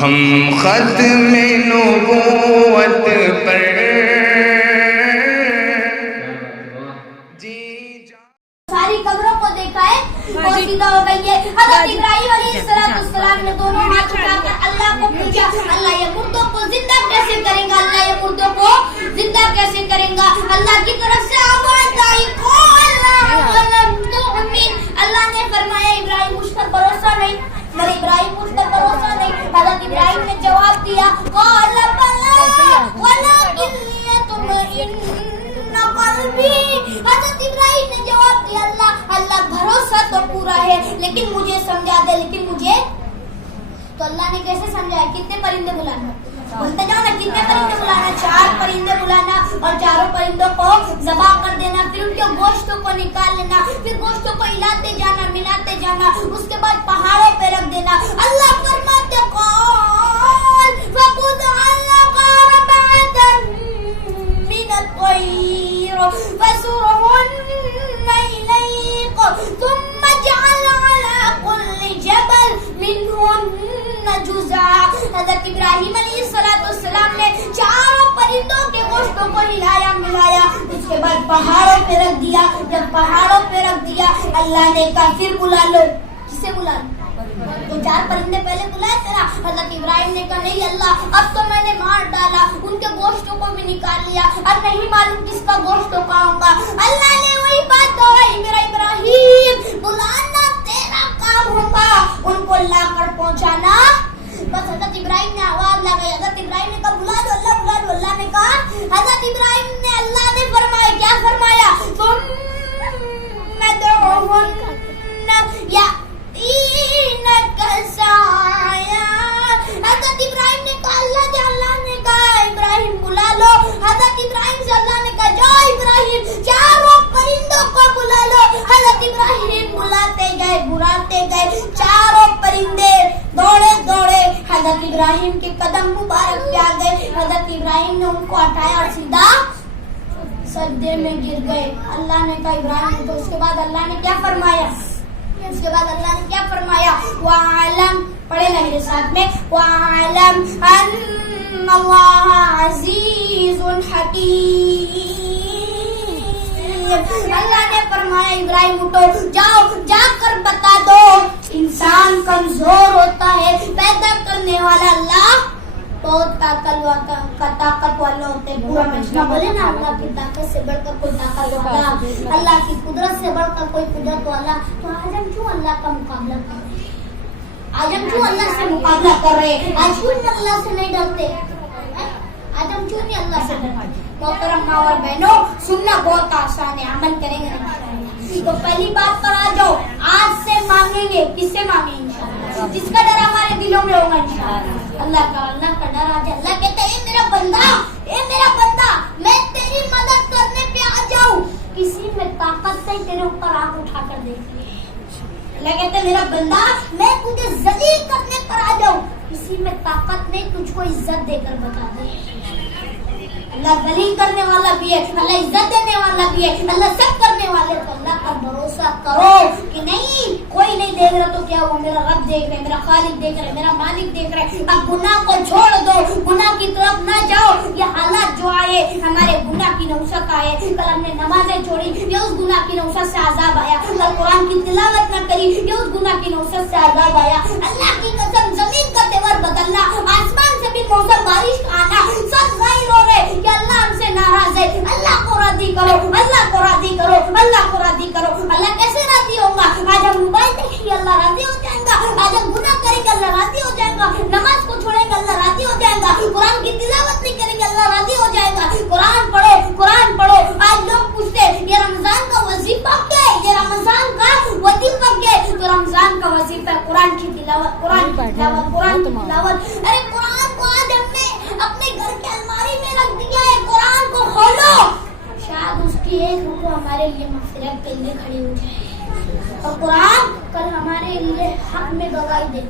ہم ختم نبوت پر ساری قبروں کو دیکھا ہے وہ سیدھا ہو گئی ہے. حضرت ابراہیم علیہ السلام نے دونوں ہاتھ اٹھا کر اللہ کو پوچھا اللہ یہ مردوں کو زندہ کیسے کرے گا, اللہ یہ مردوں کو زندہ کیسے کرے گا. اللہ کی طرف سے آواز آئی اللہ نے فرمایا ابراہیم مجھ پر بھروسہ نہیں, میرے ابراہیم مجھ پر بھروسہ نہیں. حضرت ابراہیم نے جواب دیا قال بلا ولکن لیطمئن قلبی. حضرت ابراہیم نے جواب دیا اللہ بھروسہ تو پورا ہے لیکن مجھے سمجھا دے, لیکن مجھے. تو اللہ نے کیسے سمجھایا, کتنے پرندے بلانا بولتے جاؤ نا, کتنے پرندے بلانا, 4 پرندے بلانا اور چاروں پرندوں کو ذبح کر دینا, پھر ان کے گوشتوں کو نکال لینا, پھر گوشتوں کو ہلاتے جانا ملاتے جانا, اس کے بعد پہاڑوں پہ رکھ دینا. اللہ فرماتے قال فخذ علق أربعة من الطير فسرهن إليك ثم اجعل على كل جبل منهن جزعا. حضرت ابراہیم علیہ السلام نے 4 پرندوں کے گوشتوں کو ہلایا ملایا, اس کے بعد پہاڑوں پہ رکھ دیا. جب پہاڑوں پہ رکھ دیا اللہ نے کہا پھر بلا لو. کسے بلا لو؟ تو 4 پرندے پہلے بلائے تھے نا. حضرت ابراہیم نے کہا نہیں اللہ اب تو میں نے مار ڈالا, ان کے گوشتوں کو بھی نکال لیا, اب نہیں معلوم کس کا گوشت کہاں کا. اللہ نے وہی بات دوہرائی میرا ابراہیم بلانا تیرا کام ہوگا, ان کو لا کر پہنچانا. بس حضرت ابراہیم نے آواز لگائی, حضرت ابراہیم نے کہا بلا دو اللہ بلا دو. اللہ نے کہا حضرت ابراہیم نے اللہ نے فرمایا کیا فرمایا ثم ادعوهن يأتينك سعيا. حضرت ابراہیم نے کہا اللہ نے کہا ابراہیم بلا لو. حضرت ابراہیم سے اللہ نے کہا جاؤ ابراہیم 4 پرندوں کو بلا لو. حضرت ابراہیم بلاتے گئے 4 پرندے دوڑے دوڑے حضرت ابراہیم کے قدم مبارک پہ آ گئے. حضرت ابراہیم نے ان کو ہٹایا اور سیدھا سجدے میں گر گئے. اللہ نے کہا ابراہیم, تو اس کے بعد اللہ نے کیا فرمایا, اس کے بعد اللہ نے کیا فرمایا وَعَلَمْ, پڑھے نا میرے ساتھ میں وَعَلَمْ أَنَّ اللَّهَ عَزِيزٌ حَكِيمٌ. اللہ نے فرمایا ابراہیم اٹھو جاؤ جا کر بتا دو انسان کمزور ہوتا ہے, پیدا کرنے والا اللہ بہت طاقت والا ہوتے. پورا مجمع بولے نا اللہ کی طاقت سے بڑھ کر کوئی طاقت والا, اللہ کی قدرت سے بڑھ کر کوئی قدرت والا. تو آج ہم کیوں اللہ کا مقابلہ کر رہے ہیں, آج ہم کیوں اللہ سے مقابلہ کر رہے ہیں, آج کیوں اللہ سے نہیں ڈرتے, آج ہم کیوں نہیں اللہ سے ڈرتے. محترم ماں اور بہنوں سننا بہت آسان ہے, عمل کریں گے انشاءاللہ. تو پہلی بات پر آ جاؤ, آج سے مانگیں گے, کس سے مانگیں گے انشاءاللہ, جس کا ڈر ہمارے دلوں میں ہوگا انشاءاللہ. اللہ کا ڈر آ جائے. اللہ کہتے ہیں اے میرا بندہ میں تیری مدد کرنے پہ آ جاؤں, کسی میں طاقت نہیں تیرے اوپر آنکھ اٹھا کر دیکھ لے. اللہ کہتے ہیں میرا بندہ میں تجھے ذلیل کرنے پر آ جاؤں, کسی میں طاقت نہیں تجھ کو عزت دے کر بتا دے. اللہ ذلیل کرنے والا بھی ہے, اللہ عزت دینے والا بھی ہے, اللہ سب کرنے والے. تو اللہ کا بھروسہ کرو کہ نہیں کوئی نہیں دیکھ رہا تو کیا ہوا, میرا رب دیکھ رہے, میرا خالق دیکھ رہے, میرا مالک دیکھ رہے. اب گناہ کو چھوڑ دو, گناہ کی طرف نہ جاؤ. یہ حالات جو آئے ہمارے گناہ کی نوسط آئے, کل ہم نے نمازیں چھوڑی یہ اس گناہ کی نوسط سے عذاب آیا, کل قرآن کی تلاوت نہ کری یہ اس گناہ کی نوسط سے عذاب آیا. اللہ کی قسم زمین کا تیور بدلنا, آسمان سے بھی موسم بارش کا آنا, سب ظاہر ہو رہے کہ اللہ ہم سے ناراض ہے. اللہ کو راضی کرو, اللہ کو راضی کرو, اللہ کو راضی کرو. اللہ کیسے راضی ہوگا, آج ہم موبائل دیکھیں گے اللہ راضی ہو جائے گا, آج ہم گناہ کریں گے اللہ راضی ہو جائے گا, نماز کو چھوڑیں گے اللہ راضی ہو جائے گا, قرآن کی تلاوت نہیں کریں گے اللہ راضی ہو جائے گا. قرآن پڑھو. آج لوگ پوچھتے یہ رمضان کا وظیفہ کیا ہے, یہ رمضان کا وظیفہ کیا ہے, تو رمضان کا وظیفہ قرآن کی تلاوت, قرآن کی تلاوت. ارے قرآن کو آج ہم نے اپنے گھر کے الماری میں رکھ دیا ہے, قرآن کو کھولو, شاید اس کی ایک رکو ہمارے لیے مغفرت کے لیے کھڑی ہو جائے, اور قرآن کل ہمارے لیے حق میں گواہی دے.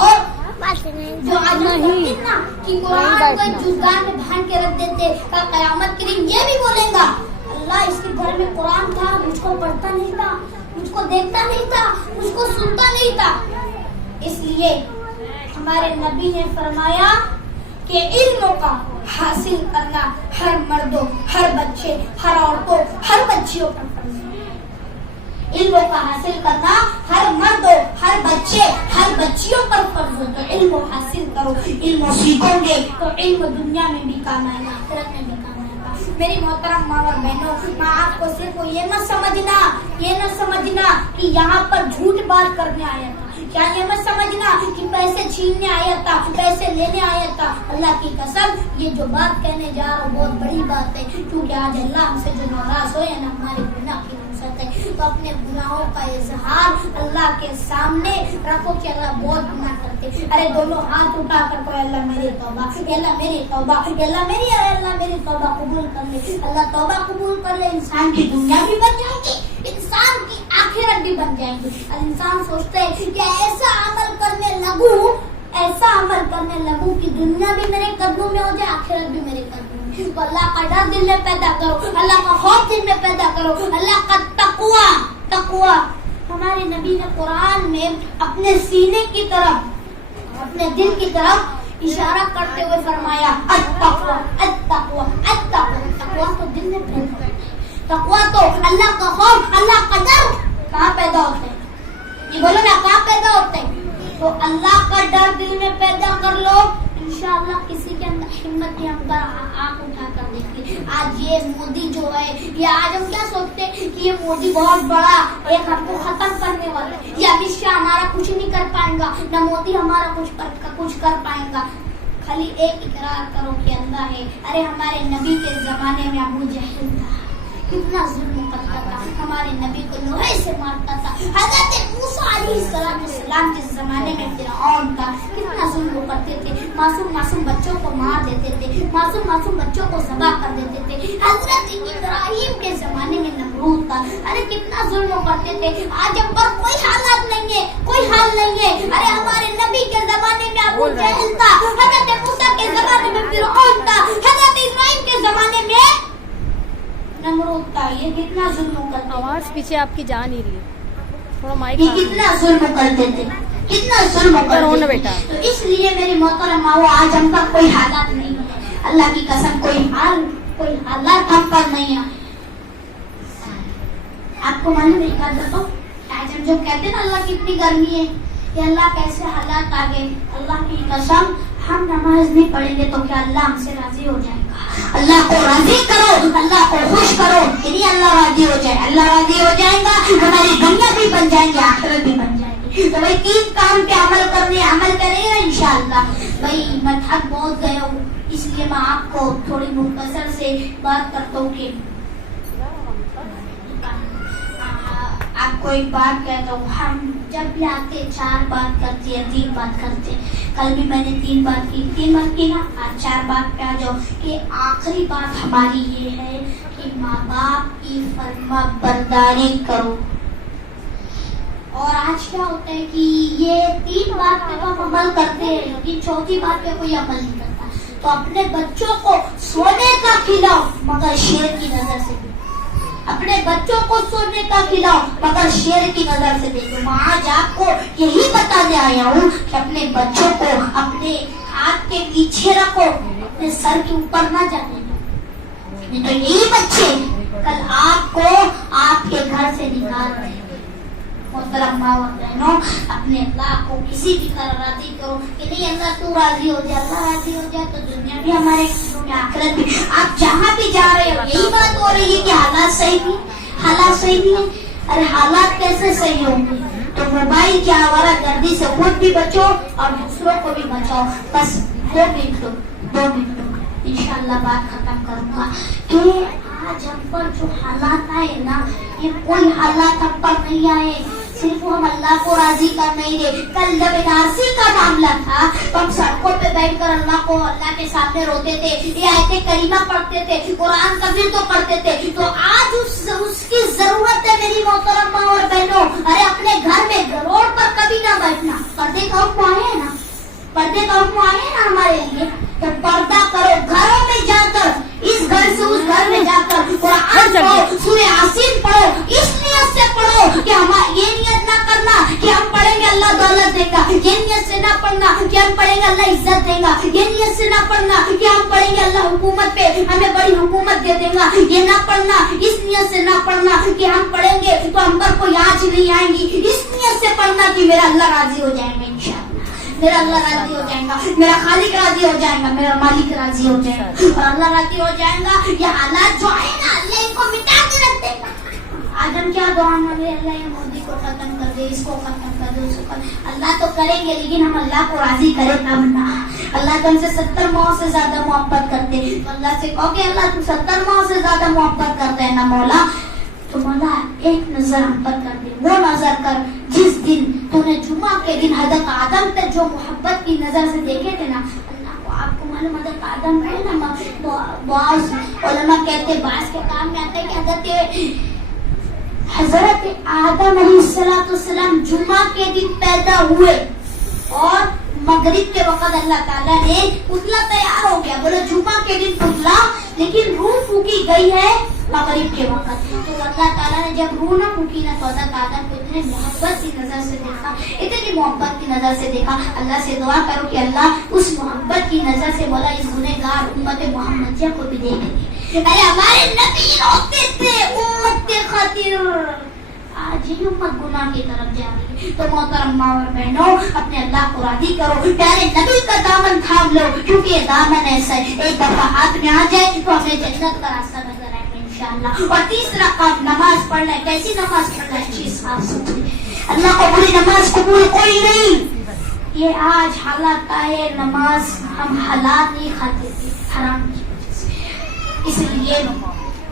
اور جو آج نا کہ قرآن کو ایک جزدان میں بھان کے رکھ دیتے, کل قیامت کے دن یہ بھی بولیں گا اللہ اس کے گھر میں قرآن تھا, مجھ کو پڑھتا نہیں تھا, مجھ کو دیکھتا نہیں تھا, مجھ کو سنتا نہیں تھا. اس لیے ہمارے نبی نے فرمایا کہ علم کا حاصل کرنا ہر مردوں، ہر بچے، ہر عورتوں، ہر بچیوں پر فرض ہے۔ علم کا حاصل کرنا ہر مردوں، ہر بچے، ہر بچیوں پر فرض ہے۔ تو علم حاصل کرو، علم سیکھو گے تو علم دنیا میں بھی کام آئے گا، آخرت میں بھی کام آئے گا۔ میری محترم ماں اور بہنوں، میں آپ کو صرف یہ نہ سمجھنا کہ یہاں پر جھوٹ بات کرنے آیا تھا، کیا یہ مت سمجھنا کہ پیسے چھیننے آیا تھا، پیسے لینے آیا تھا۔ اللہ کی قسم یہ جو بات کہنے جا رہا ہوں بہت بڑی بات ہے، کیونکہ آج اللہ ہم سے جو ناراض ہو یا نہ ہمارے گناہ کی رخصت ہے، تو اپنے گناہوں کا اظہار اللہ کے سامنے رکھو کہ اللہ بہت گناہ کرتے۔ ارے دونوں ہاتھ اٹھا کر کوئی اللہ میری توبہ، اللہ میری توبہ، اللہ میری توبہ قبول کر لے۔ اللہ توبہ قبول کر لے، انسان کی دنیا بھی بن جائے گی، انسان کی آخرت بھی بن جائے گی۔ انسان سوچتا ہے کہ ایسا عمل کرنے لگوں کہ دنیا بھی میرے قدموں میں ہو جائے، آخرت بھی میرے قدموں میں۔ تو اللہ کا ڈر دل میں پیدا کرو، اللہ کا خوف دل میں پیدا کرو، اللہ کا تقوی۔ ہمارے نبی نے قرآن میں اپنے سینے کی طرف، اپنے دل کی طرف اشارہ کرتے ہوئے فرمایا التقوی تو دل میں پیدا ہوتا ہے۔ تقوی تو اللہ کا خوف، اللہ کا ڈر کہاں پیدا ہوتا ہے؟ یہ بولو نا، کہاں پیدا ہوتا ہے؟ تو اللہ کا ڈر دل میں پیدا کر لو، انشاءاللہ کسی کے اندر ہمت نہیں، ہم آنکھ اٹھا کر دیکھتے۔ آج یہ مودی جو ہے، یہ آج ہم کیا سوچتے ہیں کہ یہ مودی بہت بڑا ایک ہم کو ختم کرنے والا ہے، یہ امت شاہ ہمارا کچھ نہیں کر پائیں گا، نہ مودی ہمارا کچھ کر پائیں گا۔ خالی ایک اقرار کرو کہ اللہ ہے۔ ارے ہمارے نبی کے زمانے میں ابو جہل تھا، کتنا ظلم کرتا تھا، ہمارے نبی کو لوہے سے مارتا تھا۔ حضرت موسیٰ علیہ السلام کے زمانے میں فرعون تھا، کتنا ظلم کرتے تھے، معصوم بچوں کو مار دیتے تھے، معصوم بچوں کو ذبح کر دیتے تھے۔ حضرت ابراہیم کے زمانے میں نمرود تھا، ارے کتنا ظلم کرتے تھے۔ آج ہم پر کوئی حالات نہیں ہے، کوئی حال نہیں ہے۔ ارے ہمارے نبی کے زمانے میں ابو جہل تھا، حضرت موسیٰ کے زمانے میں فرعون تھا، حضرت ابراہیم کے زمانے میں نمرود تھا۔ یہ کتنا ظلم کرتے، آواز پیچھے آپ کی جا نہیں رہی ہے، تھوڑا مائک یہ کتنا ظلم کرتے تھے، کتنا ظلم کرتے تھے۔ بیٹا تو اس لیے میری محترمہ وہ آج ہم پر کوئی حالات نہیں ہے، اللہ کی قسم کوئی حالات ہم پر نہیں ہے۔ آپ کو معلوم نہیں کرتا تو آج ہم جو کہتے ہیں نا اللہ کی اتنی گرمی ہے، کہ اللہ کیسے حالات آ گئے، اللہ کی قسم ہم نماز نہیں پڑھیں گے تو کیا اللہ ہم سے راضی ہو جائے گا؟ اللہ کو راضی کرو، اللہ کو خوش کرو، یعنی اللہ راضی ہو جائے، اللہ راضی ہو جائے گا، ہماری دنیا بھی بن جائیں گی، آخرت بھی بن جائے گی۔ تو بھائی 3 کام پہ عمل کریں گا انشاءاللہ۔ بھائی میں تھک بہت گیا ہوں، اس لیے میں آپ کو تھوڑی مختصر سے بات کرتا ہوں کہ آپ کو ایک بات کہتا ہوں، ہم جب بھی آتے 4 بات کرتے ہیں، 3 بات کرتے ہیں۔ کل بھی میں نے 3 بات کی نا، آج 4 بات پہ آ جاؤ کہ آخری بات ہماری یہ ہے کہ ماں باپ کی فرما برداری کرو۔ اور آج کیا ہوتا ہے کہ یہ 3 بات پہ تو ہم عمل کرتے ہیں، لیکن 4تھی بات پہ کوئی عمل نہیں کرتا۔ تو اپنے بچوں کو سونے کا کھلاؤ مگر شیر کی نظر سے دیکھو، اپنے بچوں کو سونے کا کھلاؤ مگر شیر کی نظر سے دیکھو۔ میں آج آپ کو یہی بتانے آیا ہوں کہ اپنے بچوں کو اپنے ہاتھ کے پیچھے رکھو، اپنے سر کے اوپر نہ جانے دو، نہیں تو یہی بچے کل آپ کو آپ کے گھر سے نکال دیں۔ محترم ماں اور بہنوں، اپنے اللہ کو کسی بھی طرح راضی کرو کہ نہیں اللہ تو راضی ہو جائے، اللہ راضی ہو جائے تو دنیا بھی ہمارے آخرت بھی۔ آپ جہاں بھی جا رہے ہو یہی بات ہو رہی ہے کہ حالات صحیح نہیں ہے۔ ارے حالات کیسے صحیح ہوں گے؟ تو موبائل کی آوارہ گردی سے خود بھی بچو اور دوسروں کو بھی بچاؤ۔ بس 2 منٹ دو انشاءاللہ بات ختم کروں گا کہ آج ہم پر جو حالات آئے نا، یہ کوئی حالات ہم پر نہیں آئے، صرف ہم اللہ کو راضی کر نہیں رہے۔ کل جب NRC کا معاملہ تھا تو ہم سڑکوں پہ بیٹھ کر اللہ کے سامنے روتے تھے، یہ آیت کریمہ پڑھتے تھے، قرآن کا ذکر تو پڑھتے تھے۔ تو آج اس کی ضرورت ہے میری محترم ماں اور بہنوں۔ ارے اپنے گھر میں روڈ پر کبھی نہ بیٹھنا، پردے کا حکم آئے ہیں نا ہمارے لیے، تو پردہ کرو، گھروں میں جا کر، اس گھر سے اس گھر میں جا کر قرآن پڑھو، سورہ یاسین پڑھو، اس لیے نیت سے پڑھو کہ ہم یہ نیت نہ کرنا کہ ہم پڑھیں گے اللہ دولت دے گا, یہ نیت سے نہ پڑھنا کہ ہم پڑھیں گے اللہ عزت دے گا, یہ نیت سے نہ پڑھنا کہ ہم پڑھیں گے اللہ حکومت پہ ہمیں بڑی حکومت دے دے گا, یہ نہ پڑھنا, اس نیت سے نہ پڑھنا کہ ہم پڑھیں گے تو ہم پر کوئی آنچ نہیں آئیں گی, اس نیت سے پڑھنا کہ میرا اللہ راضی ہو جائے گا انشاءاللہ, میرا اللہ راضی ہو جائے گا, میرا خالق راضی ہو جائے گا, میرا مالک راضی ہو جائے گا, اور اللہ راضی ہو جائے گا. یہ حالات جو ہے نا اللہ ان کو مٹا کے رکھ دے گا. آج ہم کیا دعا مانگے, اللہ یہ مودی کو ختم کر دے, اس کو ختم کر دے, اس کو ختم. اللہ تو کریں گے لیکن ہم اللہ کو راضی کرے تب نا. اللہ تو ہم سے 70 ماہ سے زیادہ محبت کرتے, تو اللہ سے کہو کہ اللہ تم 70 ماہ سے زیادہ محبت کرتے ہیں نا مولا, تو مولا ایک نظر ہم پر کر دے, وہ نظر کر جس دن تو نے جمعہ کے دن حضرت آدم تک جو محبت کی نظر سے دیکھے تھے نا. اللہ کو آپ کو معلوم حضرت آدم ہے نا, بعض علماء کہتے بعض کے کام میں آتا ہے کہ حضرت آدم علیہ السلام جمعہ کے دن پیدا ہوئے اور مغرب کے وقت اللہ تعالیٰ نے پتلا تیار ہو گیا. بولے جمعہ کے دن پتلا, لیکن روح پھونکی گئی ہے مغرب کے وقت. تو اللہ تعالیٰ نے جب روح نہ پھونکی نہ تو حضرت آدم کو اتنے محبت کی نظر سے دیکھا, اتنی محبت کی نظر سے دیکھا. اللہ سے دعا کرو کہ اللہ اس محبت کی نظر سے مولا اس گنہگار امت محمدیہ کو بھی دیکھ لے. ارے ہمارے نبی روتے تھے امت کے خاطر, آج ہی امت گناہ کی طرف جا رہی ہے. تو محترم ماں اور بہنوں اپنے اللہ کو راضی کرو, پیارے نبی کا دامن تھام لو, کیونکہ یہ دامن ایسا ہے ایک دفعہ ہاتھ میں آ جائے تو ہمیں جنت کا راستہ نظر آئے گا انشاءاللہ. اور تیسرا کام نماز پڑھنا ہے. کیسی نماز پڑھنا ہے؟ اچھی صاف ستھری. اللہ کو بری نماز قبول کوئی نہیں. یہ آج حالات ہے, نماز ہم حلال نہیں کھاتے تھے حرام کی وجہ سے, اس لیے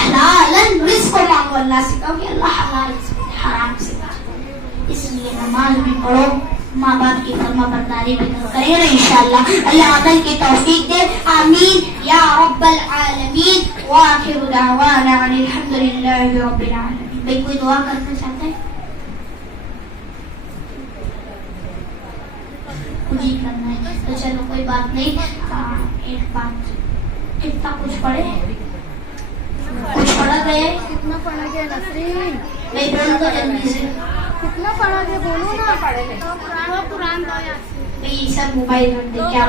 حلالن رزق مانگو اللہ سے, کہو کہ اللہ حلال حرام سے بچو. اس لیے نماز بھی پڑھو, ماں باپ کی فرما برداری بھی کریں گے انشاءاللہ. اللہ عمل کی توفیق دے, آمین یا رب العالمین. وآخر دعوانا ان الحمدللہ رب العالمین. بھئی کوئی دعا کرنا چاہتا ہے؟ کچھ ہی کرنا ہے تو چلو کوئی بات نہیں. ایک بات, کتنا کچھ پڑھے, کچھ پڑھا گیا, کتنا پڑھا گیا نسرین, نہیں بولو تو جلدی سے, کتنا پڑھا گیا بولو نا. قرآن دو یاسین. یہ سب موبائل میں کیا